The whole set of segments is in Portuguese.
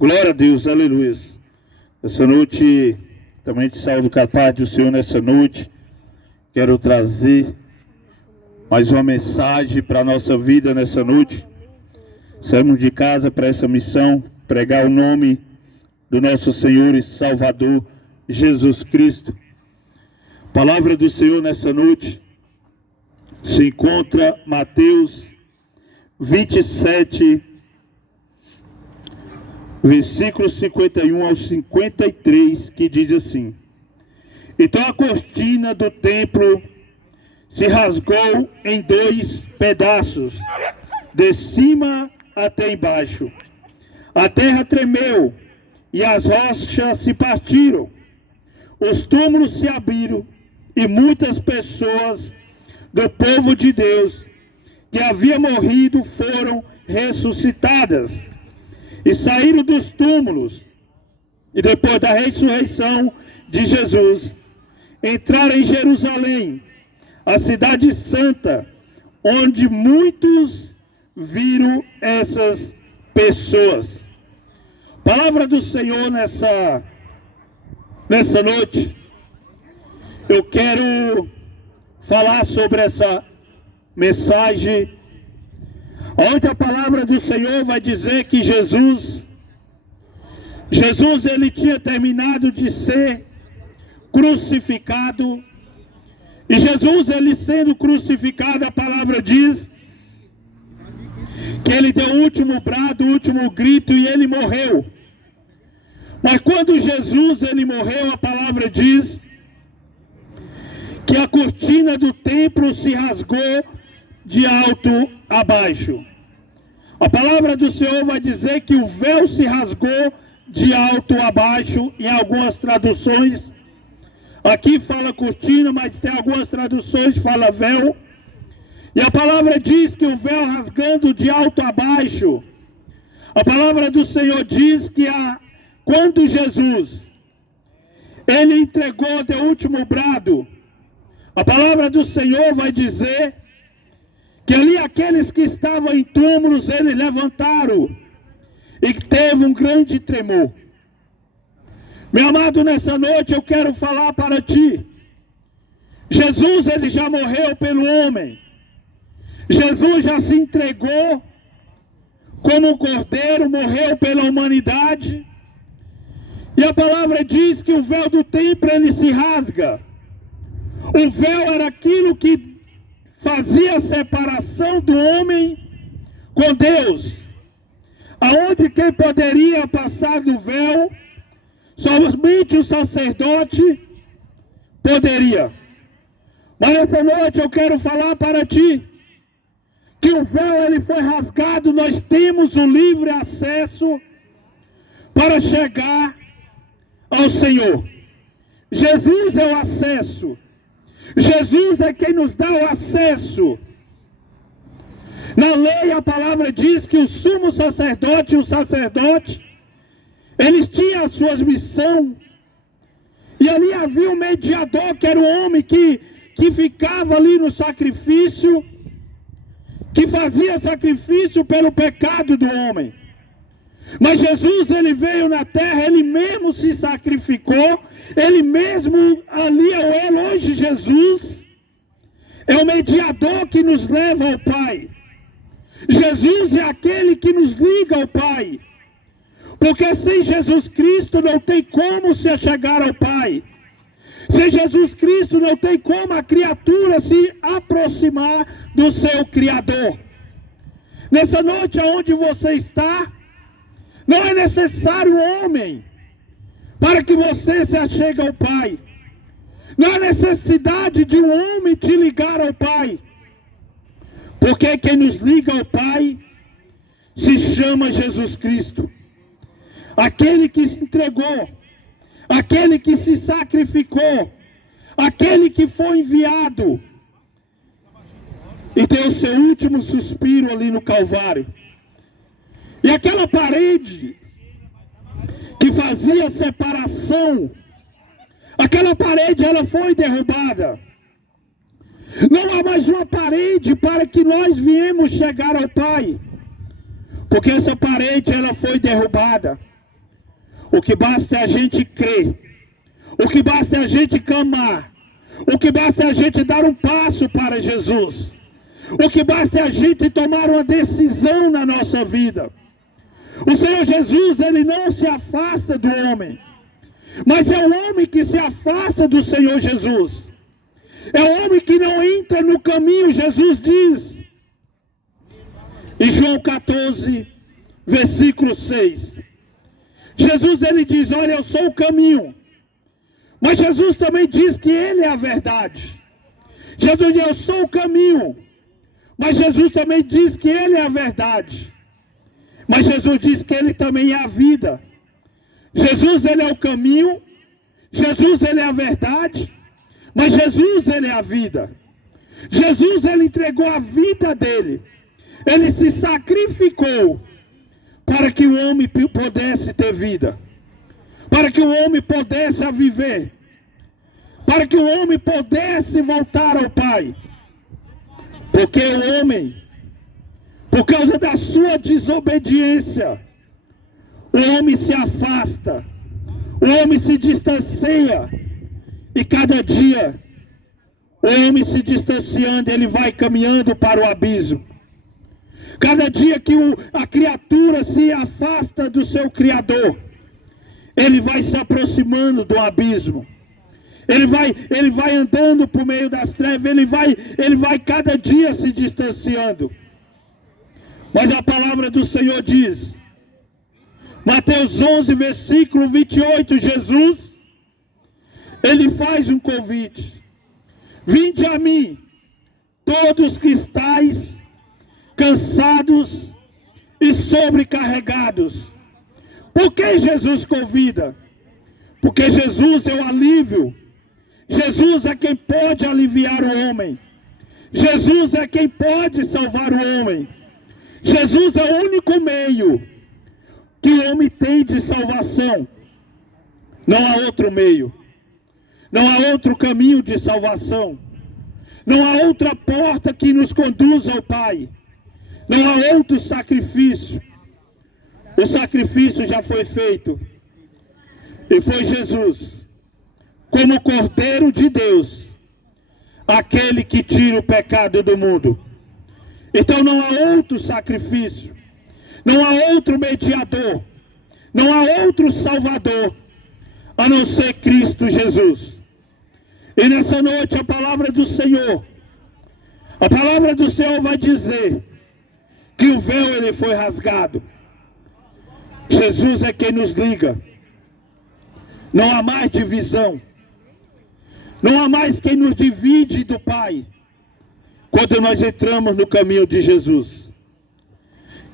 Glória a Deus, aleluia. Essa noite, também te saúdo com a paz do Senhor nessa noite. Quero trazer mais uma mensagem para a nossa vida nessa noite. Saímos de casa para essa missão, pregar o nome do nosso Senhor e Salvador, Jesus Cristo. A palavra do Senhor nessa noite se encontra Mateus 27, versículos 51 ao 53, que diz assim: Então a cortina do templo se rasgou em 2 pedaços, de cima até embaixo. A terra tremeu e as rochas se partiram. Os túmulos se abriram e muitas pessoas do povo de Deus que havia morrido foram ressuscitadas e saíram dos túmulos. E depois da ressurreição de Jesus, entraram em Jerusalém, a cidade santa, onde muitos viram essas pessoas. Palavra do Senhor nessa noite. Eu quero falar sobre essa mensagem, onde a palavra do Senhor vai dizer que Jesus ele tinha terminado de ser crucificado. E Jesus, ele sendo crucificado, a palavra diz que ele deu o último brado, o último grito e ele morreu. Mas quando Jesus ele morreu, a palavra diz que a cortina do templo se rasgou de alto a baixo. A palavra do Senhor vai dizer que o véu se rasgou de alto a baixo. Em algumas traduções, aqui fala cortina, mas tem algumas traduções que fala véu. E a palavra diz que o véu rasgando de alto a baixo, a palavra do Senhor diz que quando Jesus ele entregou o último brado, a palavra do Senhor vai dizer que ali aqueles que estavam em túmulos, eles levantaram e que teve um grande tremor. Meu amado, nessa noite eu quero falar para ti. Jesus ele já morreu pelo homem. Jesus já se entregou como um cordeiro, morreu pela humanidade. E a palavra diz que o véu do templo ele se rasga. O véu era aquilo que fazia a separação do homem com Deus. Aonde quem poderia passar do véu, somente o sacerdote poderia. Mas nessa noite eu quero falar para ti que o véu ele foi rasgado. Nós temos o livre acesso para chegar ao Senhor. Jesus é o acesso. Jesus é quem nos dá o acesso. Na lei a palavra diz que o sumo sacerdote e o sacerdote, eles tinham as suas missões. E ali havia um mediador, que era o homem que ficava ali no sacrifício, que fazia sacrifício pelo pecado do homem. Mas Jesus ele veio na terra, ele mesmo se sacrificou, ele mesmo ali é ele. Hoje Jesus é o mediador que nos leva ao Pai. Jesus é aquele que nos liga ao Pai. Porque sem Jesus Cristo não tem como se chegar ao Pai. Sem Jesus Cristo não tem como a criatura se aproximar do seu Criador. Nessa noite aonde você está, não é necessário homem para que você se achegue ao Pai. Não há necessidade de um homem te ligar ao Pai. Porque quem nos liga ao Pai se chama Jesus Cristo. Aquele que se entregou, aquele que se sacrificou, aquele que foi enviado e deu o seu último suspiro ali no Calvário. E aquela parede que fazia separação, aquela parede ela foi derrubada. Não há mais uma parede para que nós viemos chegar ao Pai, porque essa parede ela foi derrubada. O que basta é a gente crer. O que basta é a gente clamar. O que basta é a gente dar um passo para Jesus. O que basta é a gente tomar uma decisão na nossa vida. O Senhor Jesus, Ele não se afasta do homem, mas é o homem que se afasta do Senhor Jesus. É o homem que não entra no caminho, Jesus diz. Em João 14, versículo 6. Jesus, Ele diz, olha, eu sou o caminho. Mas Jesus também diz que Ele é a verdade. Jesus diz, eu sou o caminho. Mas Jesus também diz que Ele é a verdade. Mas Jesus diz que Ele também é a vida. Jesus, Ele é o caminho. Jesus, Ele é a verdade. Mas Jesus, Ele é a vida. Jesus, Ele entregou a vida dEle. Ele se sacrificou para que o homem pudesse ter vida. Para que o homem pudesse viver. Para que o homem pudesse voltar ao Pai. Porque o homem, por causa da sua desobediência, o homem se afasta, o homem se distancia, e cada dia, o homem se distanciando, ele vai caminhando para o abismo. Cada dia que a criatura se afasta do seu Criador, ele vai se aproximando do abismo. Ele vai andando por meio das trevas, ele vai cada dia se distanciando. Mas a palavra do Senhor diz, Mateus 11, versículo 28, Jesus, Ele faz um convite. Vinde a mim, todos que estáis cansados e sobrecarregados. Por que Jesus convida? Porque Jesus é o alívio. Jesus é quem pode aliviar o homem. Jesus é quem pode salvar o homem. Jesus é o único meio que o homem tem de salvação. Não há outro meio. Não há outro caminho de salvação. Não há outra porta que nos conduza ao Pai. Não há outro sacrifício. O sacrifício já foi feito. E foi Jesus, como Cordeiro de Deus, aquele que tira o pecado do mundo. Então não há outro sacrifício, não há outro mediador, não há outro Salvador, a não ser Cristo Jesus. E nessa noite a palavra do Senhor vai dizer que o véu ele foi rasgado. Jesus é quem nos liga. Não há mais divisão. Não há mais quem nos divide do Pai, quando nós entramos no caminho de Jesus.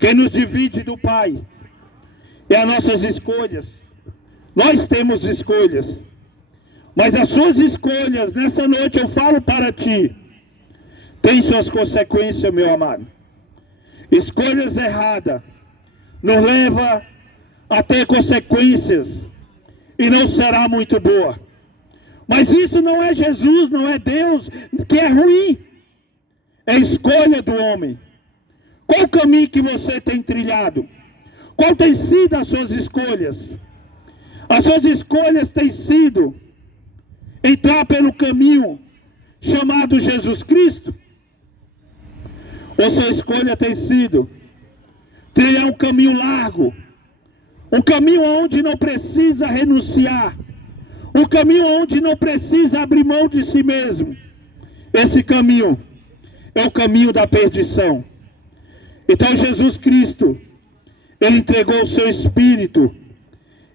Quem nos divide do Pai é as nossas escolhas. Nós temos escolhas, mas as suas escolhas, nessa noite eu falo para ti, tem suas consequências, meu amado. Escolhas erradas nos leva a ter consequências e não será muito boa. Mas isso não é Jesus, não é Deus que é ruim. É escolha do homem. Qual o caminho que você tem trilhado? Qual tem sido as suas escolhas? As suas escolhas têm sido entrar pelo caminho chamado Jesus Cristo? Ou sua escolha tem sido trilhar um caminho largo? Um caminho onde não precisa renunciar? Um caminho onde não precisa abrir mão de si mesmo? Esse caminho é o caminho da perdição. Então Jesus Cristo, Ele entregou o seu Espírito.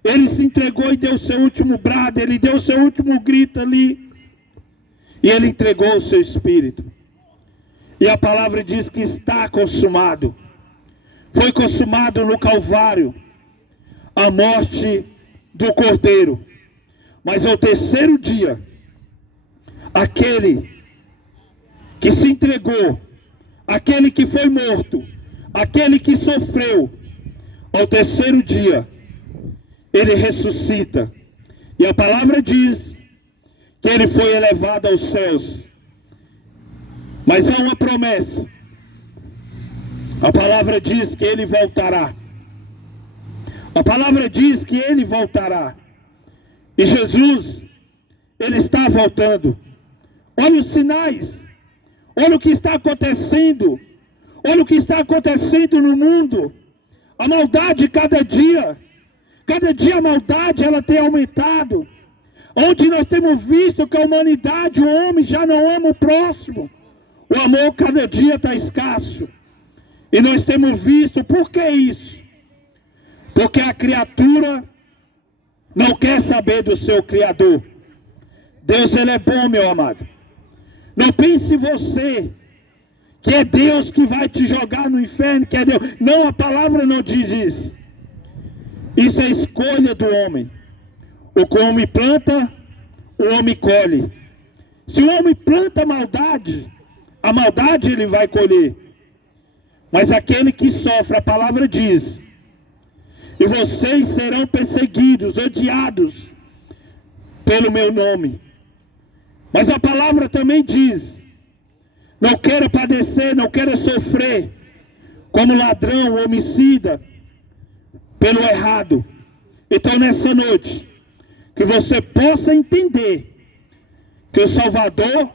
Ele se entregou e deu o seu último brado. Ele deu o seu último grito ali. E Ele entregou o seu Espírito. E a palavra diz que está consumado. Foi consumado no Calvário a morte do Cordeiro. Mas ao terceiro dia, aquele que se entregou, aquele que foi morto, aquele que sofreu, ao terceiro dia, ele ressuscita. E a palavra diz que ele foi elevado aos céus. Mas há uma promessa. A palavra diz que ele voltará. A palavra diz que ele voltará. E Jesus, ele está voltando. Olha os sinais. Olha o que está acontecendo. Olha o que está acontecendo no mundo. A maldade cada dia a maldade ela tem aumentado. Onde nós temos visto que a humanidade, o homem já não ama o próximo. O amor cada dia está escasso. E nós temos visto, por que isso? Porque a criatura não quer saber do seu Criador. Deus, ele é bom, meu amado. Não pense você que é Deus que vai te jogar no inferno, que é Deus. Não, a palavra não diz isso. Isso é escolha do homem. O que o homem planta, o homem colhe. Se o homem planta maldade, a maldade ele vai colher. Mas aquele que sofre, a palavra diz: e vocês serão perseguidos, odiados pelo meu nome. Mas a palavra também diz: não queira padecer, não queira sofrer como ladrão, homicida, pelo errado. Então nessa noite, que você possa entender que o Salvador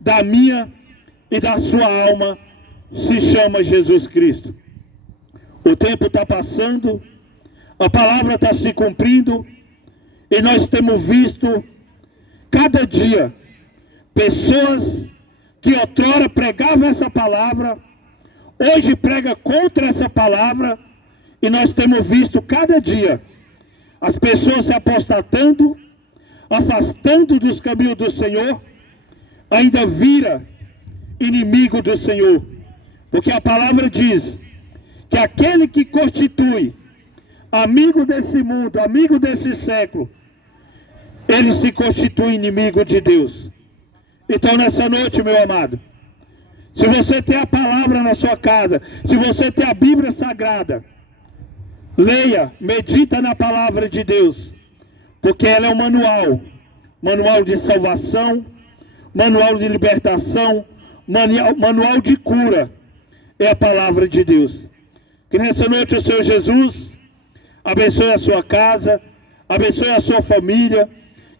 da minha e da sua alma se chama Jesus Cristo. O tempo está passando, a palavra está se cumprindo, e nós temos visto cada dia pessoas que outrora pregavam essa palavra, hoje pregam contra essa palavra, e nós temos visto cada dia as pessoas se apostatando, afastando dos caminhos do Senhor, ainda vira inimigo do Senhor. Porque a palavra diz que aquele que constitui amigo desse mundo, amigo desse século, ele se constitui inimigo de Deus. Então nessa noite, meu amado, se você tem a palavra na sua casa, se você tem a Bíblia Sagrada, leia, medita na palavra de Deus, porque ela é um manual, manual de salvação, manual de libertação, manual de cura, é a palavra de Deus. Que nessa noite o Senhor Jesus abençoe a sua casa, abençoe a sua família,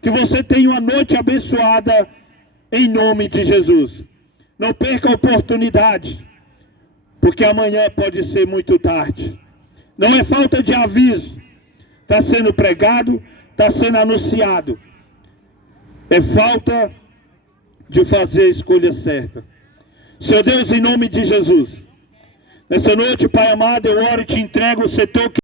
que você tenha uma noite abençoada em nome de Jesus. Não perca a oportunidade, porque amanhã pode ser muito tarde. Não é falta de aviso, está sendo pregado, está sendo anunciado. É falta de fazer a escolha certa. Senhor Deus, em nome de Jesus, nessa noite, Pai amado, eu oro e te entrego o setor que